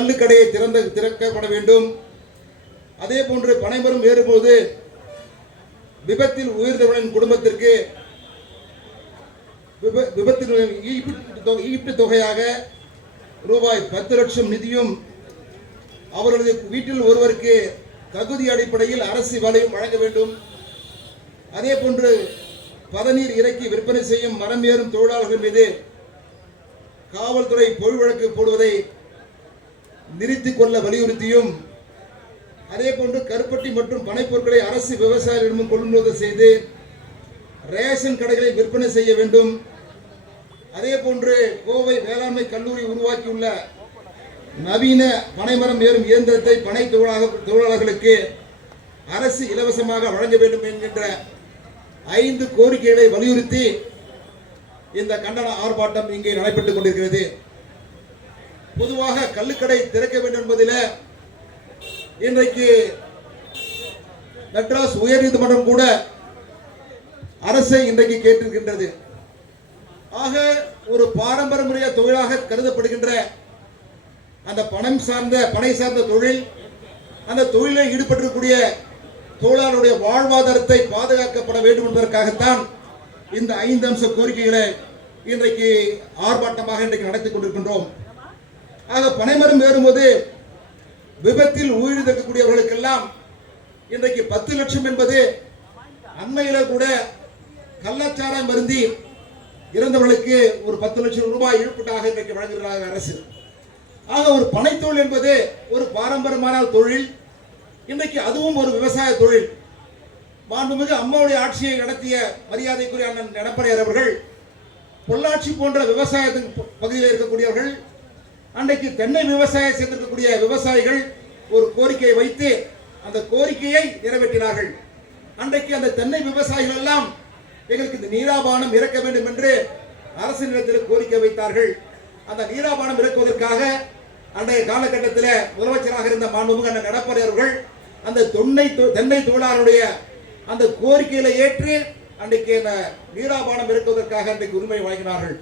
கல்லு கடையை திறந்த திறக்கப்பட வேண்டும். அதே போன்று பனைமரம் ஏறும்போது விபத்தில் உயிர்ந்தவர்களின் குடும்பத்திற்கு விபத்தில் ஈட்டு ஈட்டு தொகையாக ரூபாய் பத்து லட்சம் நிதியும் அவர்களது வீட்டில் ஒருவருக்கு தகுதி அடிப்படையில் அரசு வேலையும் வழங்க வேண்டும். அதே போன்று பதநீர் இறக்கி விற்பனை செய்யும் மரம் ஏறும் தொழிலாளர்கள் மீது காவல்துறை பொய் வழக்கு போடுவதை நிறுத்திக் கொள்ள வலியுறுத்தியும் அதே போன்று கருப்பட்டி மற்றும் பனைப்பொருட்களை அரசு விவசாயிகளிடமும் கொள்முதல் செய்து ரேஷன் கடைகளை விற்பனை செய்ய வேண்டும். அதே போன்று கோவை வேளாண்மை கல்லூரி உருவாக்கியுள்ள நவீன பனைமரம் ஏறும் இயந்திரத்தை பனை தொழிலாளர்களுக்கு அரசு இலவசமாக வழங்க வேண்டும் என்கின்ற ஐந்து கோரிக்கைகளை வலியுறுத்தி இந்த கண்டன ஆர்ப்பாட்டம் இங்கே நடைபெற்றுக் கொண்டிருக்கிறது. பொதுவாக கள்ளுக்கடை திறக்க வேண்டும் என்பதில் இன்றைக்கு மெட்ராஸ் உயர்நீதிமன்றம் கூட அரசை இன்றைக்கு கேட்டிருக்கின்றது. ஆக ஒரு பாரம்பரிய தொழிலாக கருதப்படுகின்ற அந்த பணம் சார்ந்த பனை சார்ந்த தொழில் அந்த தொழிலில் ஈடுபட்டிருக்கக்கூடிய தொழிலாளருடைய வாழ்வாதாரத்தை பாதுகாக்கப்பட வேண்டும் என்பதற்காகத்தான் இந்த ஐந்து அம்ச கோரிக்கைகளை இன்றைக்கு ஆர்ப்பாட்டமாக இன்றைக்கு நடத்தி கொண்டிருக்கின்றோம். ஆக பனைமரம் ஏறும்போது விபத்தில் உயிரிழக்கக்கூடியவர்களுக்கெல்லாம் இன்றைக்கு பத்து லட்சம் என்பது அண்மையில கூட கள்ளச்சாரம் மருந்தி இறந்தவர்களுக்கு ஒரு பத்து லட்சம் ரூபாய் இழப்பீட்டாக இன்றைக்கு வழங்குகிறார்கள் அரசு. ஆக ஒரு பனைத்தொழில் என்பது ஒரு பாரம்பரியமான தொழில். இன்றைக்கு அதுவும் ஒரு விவசாய தொழில். மாண்புமிகு அம்மாவுடைய ஆட்சியை நடத்திய மரியாதைக்குரிய அண்ணன் எடப்பாடியார் அவர்கள் பொள்ளாச்சி போன்ற விவசாயத்தின் பகுதியில் இருக்கக்கூடியவர்கள் அன்றைக்கு தென்னை விவசாயம் செய்திருக்கக்கூடிய விவசாயிகள் ஒரு கோரிக்கையை வைத்து அந்த கோரிக்கையை நிறைவேற்றினார்கள். அன்றைக்கு அந்த தென்னை விவசாயிகள் எல்லாம் எங்களுக்கு இந்த நீராபானம் இறக்க வேண்டும் என்று அரசினிடத்தில் கோரிக்கை வைத்தார்கள். அந்த நீராபானம் இறக்குவதற்காக அன்றைய காலகட்டத்தில் முதலமைச்சராக இருந்த மாண்புமிகு அண்ணன் எடப்பாடி அவர்கள் அந்த தொன்னை தென்னை தொழிலாளருடைய அந்த கோரிக்கையில ஏற்று அன்றைக்கு அந்த நீராபானம் இறக்குவதற்காக அன்றைக்கு உரிமை வழங்கினார்கள்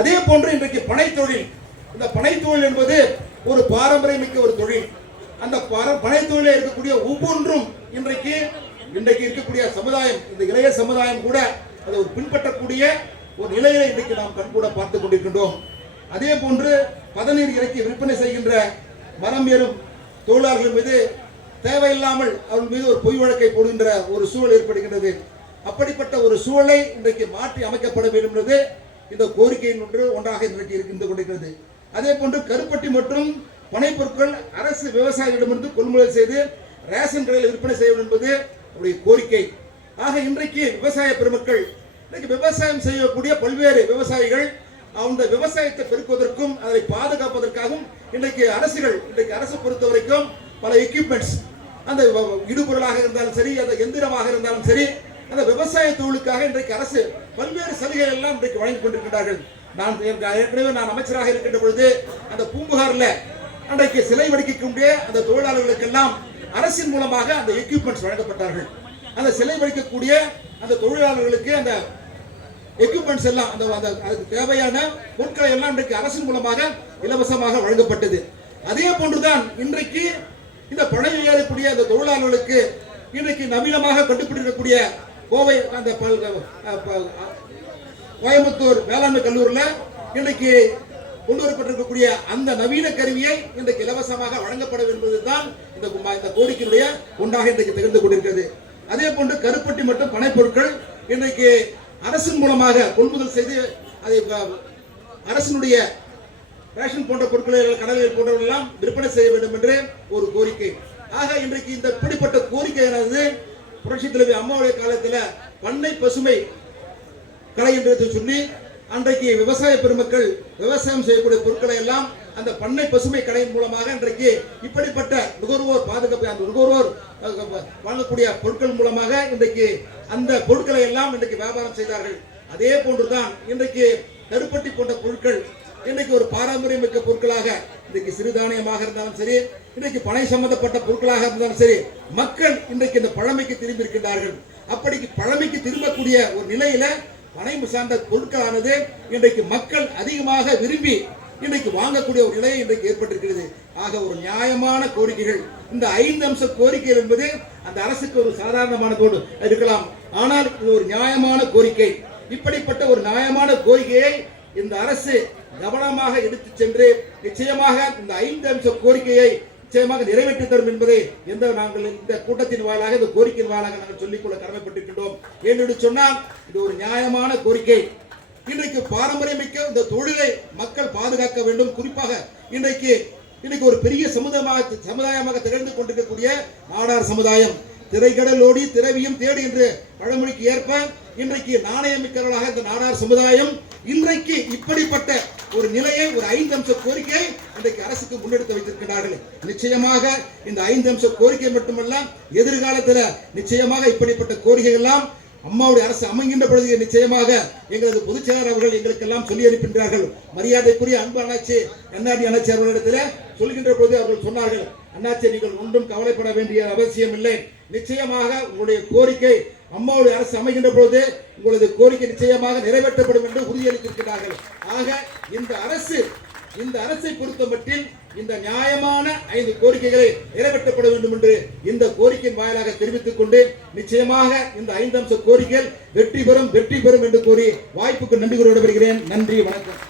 அதே போன்று இன்றைக்கு பனைத்தொழில் இந்த பனைத்தொழில் என்பது ஒரு பாரம்பரியமிக்க ஒரு தொழில். அந்த பார- இருக்கக்கூடிய ஒவ்வொன்றும் இன்றைக்கு இன்றைக்கு இருக்கக்கூடிய சமுதாயம் இந்த இளைய சமுதாயம் கூட அதை ஒரு பின்பற்றக்கூடிய ஒரு நிலையை இன்றைக்கு நாம் கண்கூட பார்த்து கொண்டிருக்கின்றோம். அதே போன்று பதநீர் இறக்கி விற்பனை செய்கின்ற மரம் ஏறும் தொழிலாளர்கள் மீது தேவையில்லாமல் அவர்கள் மீது ஒரு பொய் வழக்கை போடுகின்ற ஒரு சூழல் ஏற்படுகின்றது. அப்படிப்பட்ட ஒரு சூழலை இன்றைக்கு மாற்றி அமைக்கப்பட வேண்டும் என்பது இந்த கோரிக்கையின் ஒன்று ஒன்றாக இன்றைக்கு இருந்து கொண்டிருக்கிறது. அதே போன்று கருப்பட்டி மற்றும் பனைப் பொருட்கள் அரசு விவசாயிகளிடமிருந்து கொள்முதல் செய்து ரேஷன் கடையில் விற்பனை செய்ய வேண்டும் என்பது அவருடைய கோரிக்கை. ஆக இன்றைக்கு விவசாய பெருமக்கள் இன்றைக்கு விவசாயம் செய்யக்கூடிய பல்வேறு விவசாயிகள் அந்த விவசாயத்தை பெருக்குவதற்கும் அதை பாதுகாப்பதற்காகவும் இன்றைக்கு அரசுகள் இன்றைக்கு அரசு பொறுத்த வரைக்கும் பல எக்யூப்மெண்ட்ஸ் அந்த வ- இடுபொருளாக இருந்தாலும் சரி அந்த எந்திரமாக இருந்தாலும் சரி அந்த விவசாய தொழிலுக்காக இன்றைக்கு அரசு பல்வேறு சலுகைகள் எல்லாம் இன்றைக்கு வழங்கி கொண்டிருக்கிறார்கள் நான் ஏற்கனவே நான் அமைச்சராக இருக்கின்ற பொழுது அந்த பூம்புகாரில் அன்றைக்கு சிலை வடிக்கக்கூடிய அந்த தொழிலாளர்களுக்கெல்லாம் அரசின் மூலமாக அந்த எக்யூப்மெண்ட்ஸ் வழங்கப்பட்டார்கள். அந்த சிலை வடிக்கக்கூடிய அந்த தொழிலாளர்களுக்கு அந்த எக்யூப்மெண்ட்ஸ் எல்லாம் அந்த அந்த அதுக்கு தேவையான பொருட்களை எல்லாம் இன்றைக்கு அரசின் மூலமாக இலவசமாக வழங்கப்பட்டது. அதே போன்றுதான் இன்றைக்கு இந்த பழைய ஏறக்கூடிய அந்த தொழிலாளர்களுக்கு இன்றைக்கு நவீனமாக கண்டுபிடிக்கக்கூடிய கோவை அந்த கோயம்புத்தூர் வேளாண்மை கல்லூரியில் இன்றைக்கு கொண்டு வரப்பட்டிருக்கக்கூடிய அந்த நவீன கருவியை இன்றைக்கு இலவசமாக வழங்கப்பட என்பதுதான் இந்த இந்த கோரிக்கையினுடைய ஒன்றாக இன்றைக்கு திகழ்ந்து கொண்டிருக்கிறது. அதே போன்று கருப்பட்டி மற்றும் பனைப்பொருட்கள் இன்றைக்கு அரசின் மூலமாக கொள்முதல் செய்து அதை அரசினுடைய ரேஷன் போன்ற பொருட்களை கடல்கள் போன்றவர்களெல்லாம் விற்பனை செய்ய வேண்டும் என்று ஒரு கோரிக்கை. ஆக இன்றைக்கு இந்த இப்படிப்பட்ட கோரிக்கையானது புரட்சி தலைவி அம்மாவுடைய காலத்தில் பண்ணை பசுமை கலை என்று சொல்லி அன்றைக்கு விவசாய பெருமக்கள் விவசாயம் செய்யக்கூடிய பொருட்களை எல்லாம் அந்த பண்ணை பசுமை கடையின் மூலமாக இன்றைக்கு இப்படிப்பட்ட நுகர்வோர் பாதுகாப்பு அந்த நுகர்வோர் வாங்கக்கூடிய பொருட்கள் மூலமாக இன்றைக்கு அந்த பொருட்களை எல்லாம் இன்றைக்கு வியாபாரம் செய்தார்கள். அதே போன்றுதான் இன்றைக்கு கருப்பட்டி போன்ற பொருட்கள் இன்றைக்கு ஒரு பாரம்பரியமிக்க பொருட்களாக இன்றைக்கு சிறுதானியமாக இருந்தாலும் சரி இன்றைக்கு பனை சம்பந்தப்பட்ட பொருட்களாக இருந்தாலும் சரி மக்கள் இன்றைக்கு இந்த பழமைக்கு திரும்பி இருக்கின்றார்கள். அப்படிக்கு பழமைக்கு திரும்பக்கூடிய ஒரு நிலையில பனை சார்ந்த பொருட்களானது இன்றைக்கு மக்கள் அதிகமாக விரும்பி இன்றைக்கு வாங்கக்கூடிய ஒரு நிலை இன்றைக்கு ஏற்பட்டிருக்கிறது. ஆக ஒரு நியாயமான கோரிக்கைகள் இந்த ஐந்து அம்ச கோரிக்கைகள் என்பது அந்த அரசுக்கு ஒரு சாதாரணமானதோடு இருக்கலாம். ஆனால் இது ஒரு நியாயமான கோரிக்கை. இப்படிப்பட்ட ஒரு நியாயமான கோரிக்கையை இந்த அரசு கவனமாக எடுத்து சென்று நிச்சயமாக இந்த ஐந்து அம்ச கோரிக்கையை நிச்சயமாக நிறைவேற்றி தரும் என்பதை எந்த நாங்கள் இந்த கூட்டத்தின் வாயிலாக இந்த கோரிக்கையின் வாயிலாக நாங்கள் சொல்லிக்கொள்ள கடமைப்பட்டிருக்கின்றோம். என்று சொன்னால் இது ஒரு நியாயமான கோரிக்கை. இன்றைக்கு பாரம்பரியமிக்க இந்த தொழிலை மக்கள் பாதுகாக்க வேண்டும். குறிப்பாக இன்றைக்கு இன்னைக்கு ஒரு பெரிய சமுதாயமாக சமுதாயமாக திகழ்ந்து கொண்டிருக்கக்கூடிய நாடார் சமுதாயம். திரைக்கடலோடி திரவியும் தேடி என்று பழமொழிக்கு ஏற்ப இன்றைக்கு நாணயமிக்கவர்களாக இந்த நாடார் சமுதாயம் இன்றைக்கு இப்படிப்பட்ட ஒரு நிலையை ஒரு ஐந்து அம்ச கோரிக்கையை இன்றைக்கு அரசுக்கு முன்னெடுத்து வைத்திருக்கிறார்கள் நிச்சயமாக இந்த ஐந்து அம்ச கோரிக்கை மட்டுமல்ல எதிர்காலத்தில் நிச்சயமாக இப்படிப்பட்ட கோரிக்கை எல்லாம் அம்மாவுடைய அரசு அமைகின்ற பொழுது நிச்சயமாக எங்களது பொதுச் அவர்கள் எங்களுக்கெல்லாம் சொல்லி அனுப்பின்றார்கள். மரியாதைக்குரிய அன்பு அண்ணாச்சி என்ஆர்டி அண்ணாச்சி அவர்களிடத்தில் சொல்கின்ற பொழுது அவர்கள் சொன்னார்கள் அண்ணாச்சி நீங்கள் ஒன்றும் கவலைப்பட வேண்டிய அவசியம் இல்லை நிச்சயமாக உங்களுடைய கோரிக்கை அம்மாவுடைய அரசு அமைகின்ற பொழுது உங்களது கோரிக்கை நிச்சயமாக நிறைவேற்றப்படும் என்று உறுதியளித்திருக்கிறார்கள். ஆக இந்த அரசு இந்த அரசை பொறுத்தமட்டில் இந்த நியாயமான ஐந்து கோரிக்கைகளை நிறைவேற்றப்பட வேண்டும் என்று இந்த கோரிக்கையின் வாயிலாக தெரிவித்துக் கொண்டு நிச்சயமாக இந்த ஐந்து அம்ச கோரிக்கைகள் வெற்றி பெறும் வெற்றி பெறும் என்று கூறி வாய்ப்புக்கு நன்றி கூறி விடைபெறுகிறேன். நன்றி வணக்கம்.